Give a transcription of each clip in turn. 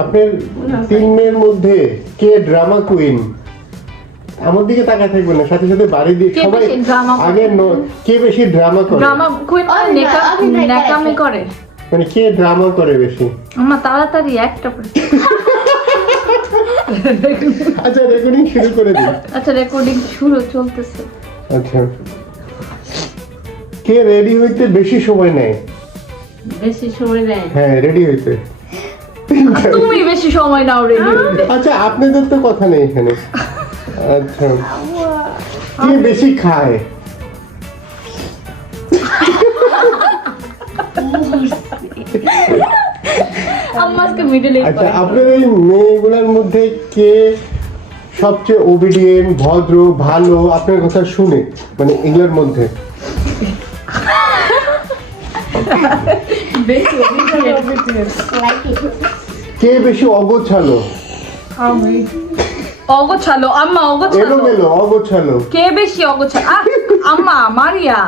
আপনার তিন মেয়ের মধ্যে কে ড্রামা কুইন? আমার দিকে তাকায় থাকবেন না, সাথে সাথে বাড়ি দিয়ে সবাই আগে কে বেশি ড্রামা করে? ড্রামা কুইন নেকামি করে, মানে কে ড্রামা করে বেশি? আমার তাড়াতাড়ি একটা আচ্ছা রেকর্ডিং শুরু করে দিন। আচ্ছা রেকর্ডিং শুরু চলতেছে। আচ্ছা, কে রেডি হইতে বেশি সময় নেয়? বেশি সময় নেয়? হ্যাঁ রেডি হইতে। তুমি বেশি সময় নাও রেডি হইতে। আচ্ছা আপনাদের তো কথা নেই এখানে। আচ্ছা, কে বেশি খায়? আম্মাকে মিডলে। আচ্ছা, আপনার এই মেয়েগুলোর মধ্যে কে সবচেয়ে ওবিডিয়েন্ট, ভদ্র, ভালো, আপনার কথা শুনে, মানে এগুলোর মধ্যে? কে বেশি অগোছালো? আমি অগোছালো, আম্মা অগোছালো। এলোমেলো, অগোছালো। কে বেশি অগোছালো? আম্মা মারিয়া।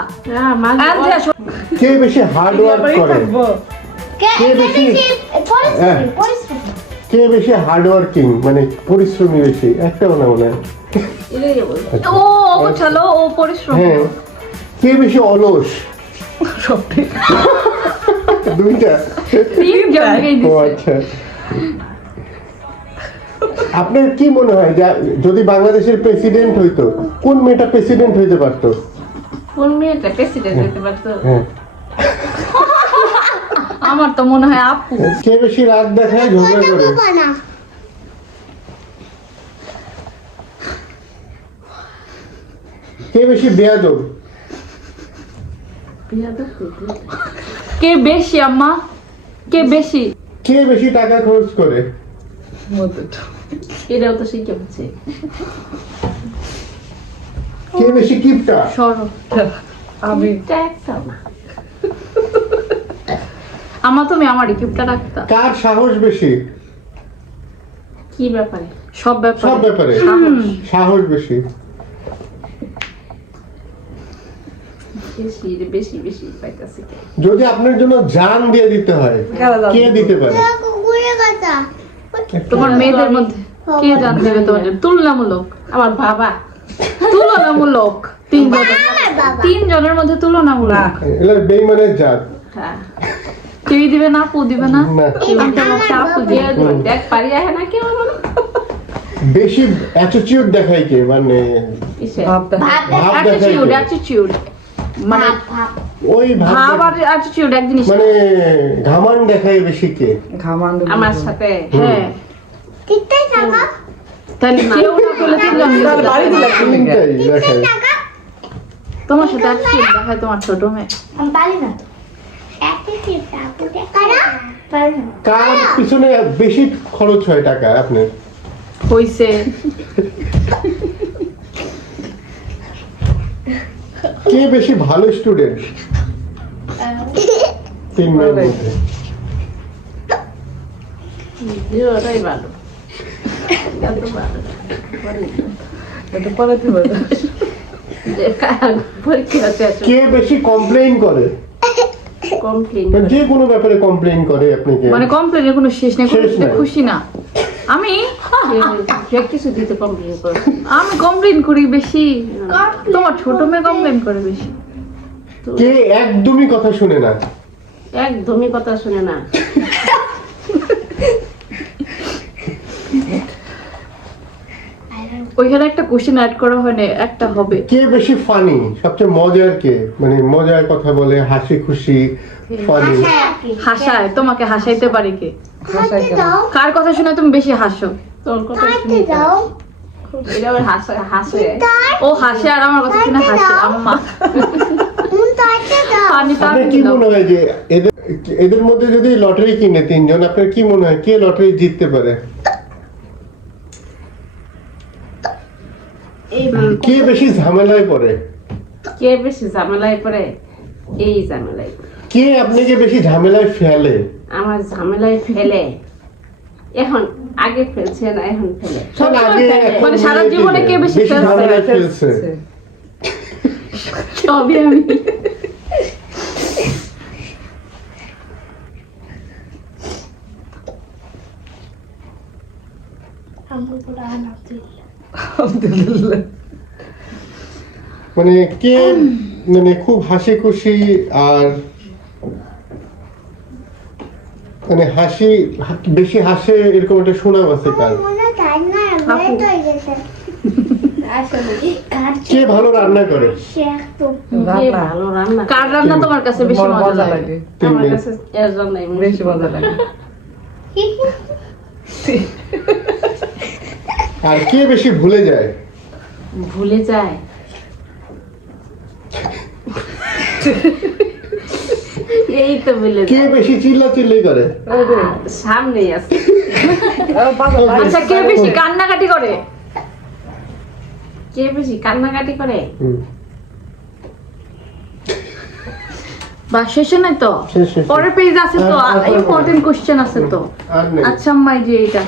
কে বেশি হার্ড ওয়ার্ক করে? কে বেশি হার্ড ওয়ার্কিং, মানে পরিশ্রমী বেশি? একটাও না মনে হয়। ও অগোছালো, ও পরিশ্রম। হ্যাঁ, কে বেশি অলস? দুইটা। ও আচ্ছা, আপনার কি মনে হয় যে যদি বাংলাদেশের প্রেসিডেন্ট হইতো, কোন মেয়েটা প্রেসিডেন্ট হইতে পারতো? কোন মেয়েটা প্রেসিডেন্ট হতে পারতো? হ্যাঁ, আমার তো মনে হয় আপু। কে বেশি রাত দেখায়, ঝগড়া করে? কে বেশি বেয়াদব? কে বেশি আম্মা? কে বেশি? কে বেশি টাকা খরচ করে? এটাও তো শিখে হচ্ছে। কে বেশি কিপটা? সরব। আমি একটা না। আমা তুমি আমার কিপটা রাখতা। কার সাহস বেশি? কি ব্যাপারে? সব ব্যাপারে। সব ব্যাপারে সাহস বেশি। বেশি বেশি বেশি পাইতাছি। যদি আপনার জন্য জান দিয়ে দিতে হয়, কে দিতে পারে? তোমার মেয়েদের মধ্যে কে জান দেবে তোমার জন্য? তুলনামূলক। আমার বাবা। তুলনামূলক। তিনজনের মধ্যে তুলনামূলক। এগুলো বেইমানের জাত। হ্যাঁ। কেউই দিবে না, আপু দিবে না। না। আপু দিয়ে দিবে। দেখ পারি আহে না কেউ বলো। বেশি অ্যাটিটিউড দেখায় কে, মানে কিসে? ভাব দেখায় অ্যাটিটিউড, কে? অ্যাটিটিউড। মানে ওই ভাব আর অ্যাটিটিউড এক জিনিস। মানে ঘামান দেখায় বেশি কে? আমার সাথে। হ্যাঁ। তাহলে কেউ না করলে তিনজন তিনটাই দেখায়। তোমার সাথে অ্যাটিটিউড দেখায় তোমার ছোট মেয়ে। কার পিছনে বেশি খরচ হয় টাকা আপনার? হইছে। কে বেশি ভালো স্টুডেন্ট তিন মেয়ের মধ্যে? ওরাই ভালো। এত ভালো। পরীক্ষা আছে। কে বেশি কমপ্লেইন করে? কমপ্লেন। যে কোনো ব্যাপারে কমপ্লেইন করে আপনাকে? মানে কমপ্লেনের কোনো শেষ নেই, শেষ নাই। খুশি না। আমি কিছু দিতে কমপ্লেন করে। আমি কমপ্লেন করি বেশি, তোমার ছোট মেয়ে কমপ্লেন করে বেশি। কে একদমই কথা শুনে না? একদমই কথা শুনে না। ওইখানে একটা কোশ্চেন অ্যাড করা হয় না, একটা হবে। কে বেশি ফানি, সবচেয়ে মজার কে, মানে মজার কথা বলে, হাসি খুশি, ফানি? হাসায়, তোমাকে হাসাইতে পারে কে? কার কথা শুনে তুমি বেশি হাসো? তোর কথা শুনে এটা ওর হাসে হাসে। ও হাসে আর আমার কথা শুনে হাসে। আম্মা পানি তো আপনার আমি কি দিলাম। মনে হয় যে এদের মধ্যে যদি লটারি কিনে তিনজন, আপনার কি মনে হয় কে লটারি জিততে পারে? কে বেশি ঝামেলায় পড়ে? কে বেশি ঝামেলায় পড়ে? এই ঝামেলায় পড়ে। কে আপনাকে বেশি ঝামেলায় ফেলে? আমার ঝামেলায় ফেলে। এখন আগে ফেলছে না, এখন ফেলে। মানে সারা জীবনে কে বেশি ঝামেলায় ফেলছে? সবই আমি। আলহামদুলিল্লাহ। মানে কে মানে খুব হাসি খুশি আর মানে বেশি হাসে এরকম একটা সুনাম আছে কার? কে ভালো রান্না করে? কে রান্না ভালো রান্না করে? কার রান্না তোমার কাছে বেশি আমার মজা লাগে? আমার কাছে এর জন্যই বেশি মজা লাগে। আর কে বেশি ভুলে যায়? ভুলে যায়। এই তো ভুলে কে যায়। বেশি চিল্লাচিল্লি করে? সামনেই আছে। আচ্ছা কে বেশি কান্নাকাটি করে? কে বেশি কান্নাকাটি করে? হুম। বা শেষে নাই তো? শেষ। পরের পেজ আছে তো, আর- আর- ইম্পর্টেন্ট কোশ্চেন আছে তো। আর নেই। আচ্ছা আম্মাই যে এটা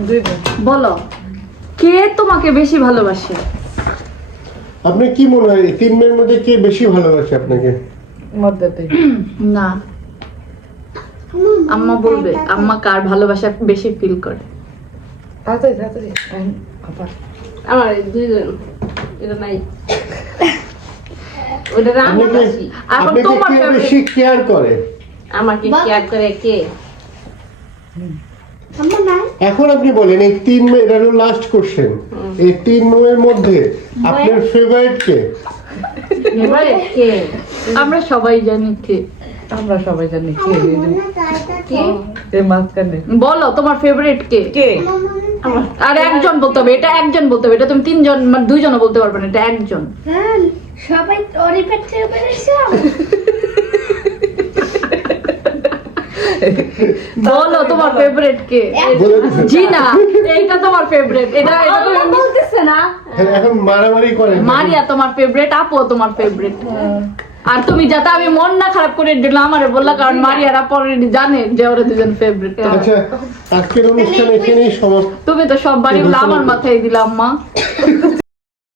দুইজন বলো, কে তোমাকে বেশি ভালোবাসে? আপনার কি মনে হয় এই তিন মেয়ের মধ্যে কে বেশি ভালোবাসে আপনাকে? মধ্যে না, আম্মা বলবে আম্মা কার ভালোবাসা বেশি ফিল করে। তাড়াতাড়ি তাড়াতাড়ি আবার আমার এই দুইজন এটা নাই। ওটা রান্না আপনাকে বেশি। এখন আপনাকে তোমার কে favorite- বেশি কেয়ার করে? আমাকে কেয়ার করে কে? এখন আপনি বলেন এই তিন মেয়ে, এটা হলো লাস্ট কোশ্চেন, এই তিন মেয়ের মধ্যে আপনার ফেভারিট কে? এবারে কে? আমরা সবাই জানি কে। আমরা সবাই জানি কে কে? এই মাঝখানে বলো তোমার ফেভারিট কে? কে আমার আর একজন বলতে হবে, এটা একজন বলতে হবে, এটা তুমি তিনজন মানে দুইজনও বলতে পারবে না, এটা একজন। সবাই ওরই পেট থেকে বেরিয়েছে। বলো তোমার ফেভারিট কে? বলে দিন। জি না, এইটা তোমার ফেভারিট, এটা এটা তুমি বলতেছে না এখন মারামারি করেন। মারিয়া তোমার ফেভারিট, আপু তোমার ফেভারিট। আর তুমি যাতে আমি মন না খারাপ করে দিলে আমারে বললা, কারণ মারিয়ার আপু অলরেডি জানে যে ওরা দুজন ফেভারিট। আচ্ছা, আজকের অনুষ্ঠান এখানেই সমাপ্ত। তুমি তো সব বাড়িগুলো আমার মাথায় দিলাম মা।